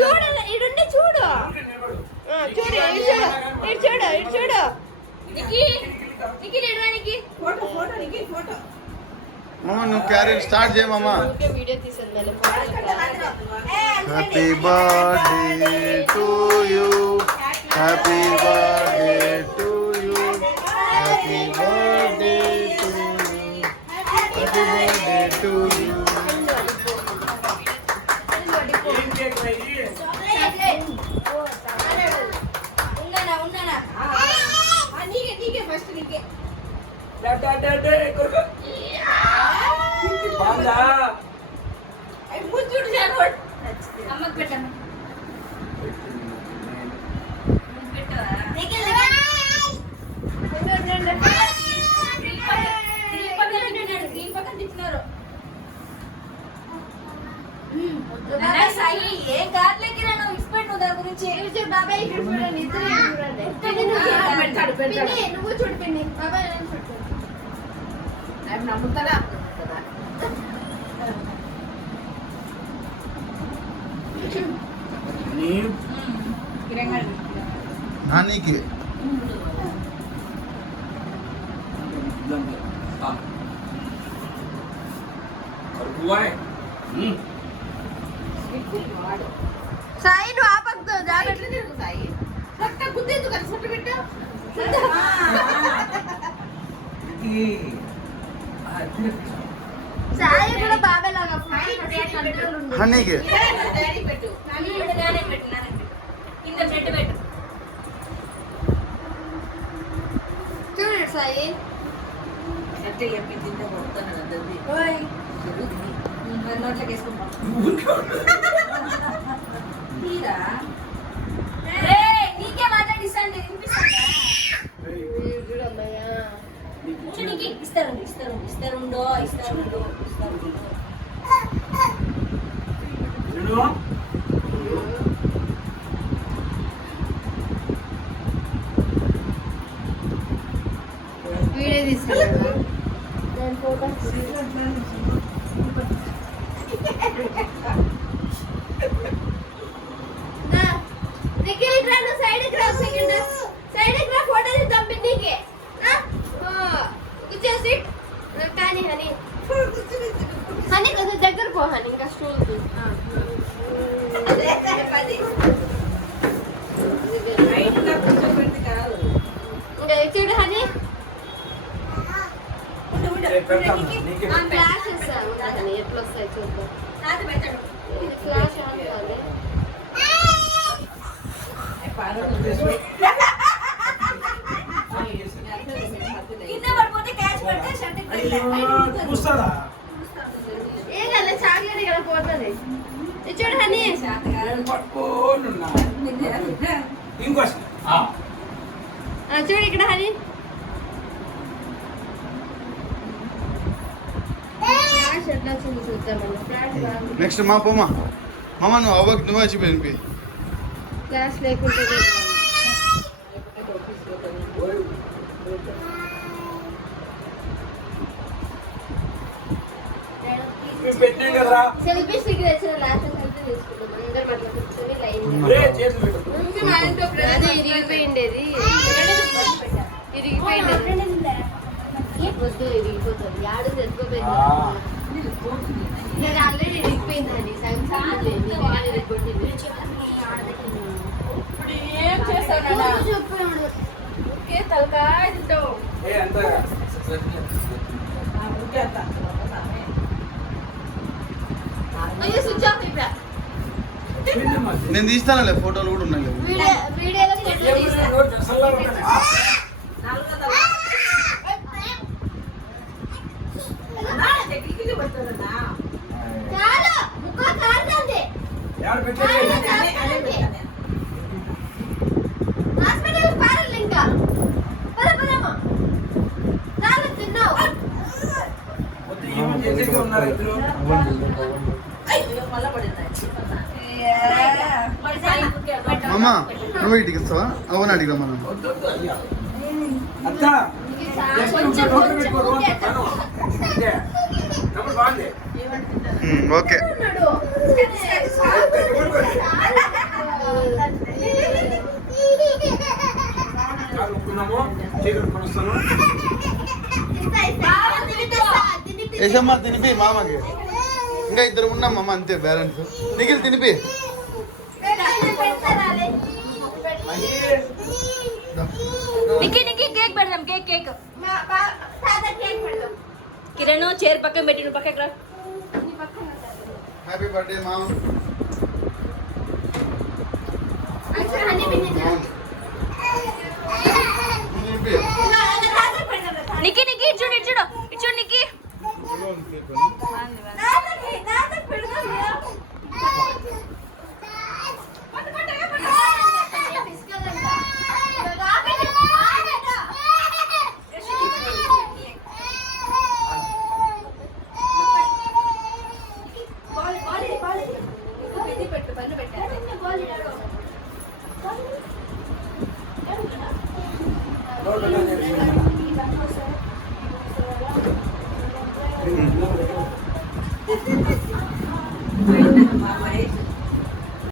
చూడు ఇడుండి చూడు చూడు ఇటు చూడు ఇటు చూడు నువ్వు క్యారియర్ స్టార్ట్ చేయమమ్మా. వీడియో తీసాను. Happy birthday to you, happy birthday to you, happy birthday to you, happy birthday to you. ఏం కాట్లకి నువ్వు ఇష్టపెట్టు దాని గురించి. బాబాయ్ నువ్వు చూడు పిన్ని బాబాయ్ నమ్ముతారా నానికి సాయి నువ్వు ఆపద్దు జాగ్రత్త సాయి గుద్దేందుకు కదా సొట్టు పెట్టు. సాయి కూడా బాబాయ్ లాగా హనీకి చూడు సాయి నోట్లకి వేసుకుంటాం. నీకే మాట్లాడిస్తాను వినిపిస్తాను. ఇస్తారు ఇస్తారు ఇస్తారుండో ఇస్తారుండో ఇస్తారుండో. వీడియో తీసుకున్నాను ఫోటో కానీ హనీ హనీ కొంచెం దగ్గర పో హనీ ఇంకా స్టూల్ ఇంకా చూడు హనీ ఫ్లాష్ ఇస్తాను హనీ ఎట్లా వస్తాయి చూద్దాం. ఫ్లాష్ ఆన్ కావాలి. ఏం కదా చాక్లెట్ ఇక్కడ పోతుంది. చూడు హనీ చూడు ఇక్కడ హనీ ఫ్లాష్ ఎట్లా వచ్చింది చూద్దామని. ఫ్లాష్ నెక్స్ట్ మా పోమా మామ నువ్వు అవ్వకు నువ్వు వచ్చిపోయి ఫ్లాష్ లేకుంటే సెల్ఫీ స్టిక్ తెచ్చిన లాస్ట్ సెల్ఫీ తీసుకుంటాం. అందరం అట్లా కూర్చొని లైన్ అదే ఇరిగిపోయిండేది వద్దు ఇరిగిపోతుంది. ఆడు తెచ్చుకోపోయింది నేను ఆల్రెడీ ఇరిగిపోయిందండి. తలకాయ తింటావు. స్విచ్ ఆఫ్ అయిపోయా. నేను తీస్తానులే ఫోటోలు కూడా ఉన్నాయి. వీడియోలో ఇంకా తిన్నావు. అమ్మా నువ్వు ఇంటికి ఇస్తావా? అవును అడిగా మనం. ఓకే యశమ్మ తినిపి మామకి. ఇంకా ఇద్దరు ఉన్నాం అమ్మ, అంతే బ్యాలెన్స్. నిఖిల్ తినిపి. నిక్కి నిక్కి కేక్ పెడదాం. కేక్ కిరణ్ చైర్ పక్కన పెట్టి నువ్వు పక్కకి రా. హ్యాపీ బర్త్డే మామ. నిక్కి నిక్కి ఇటు చూడు నిక్కి.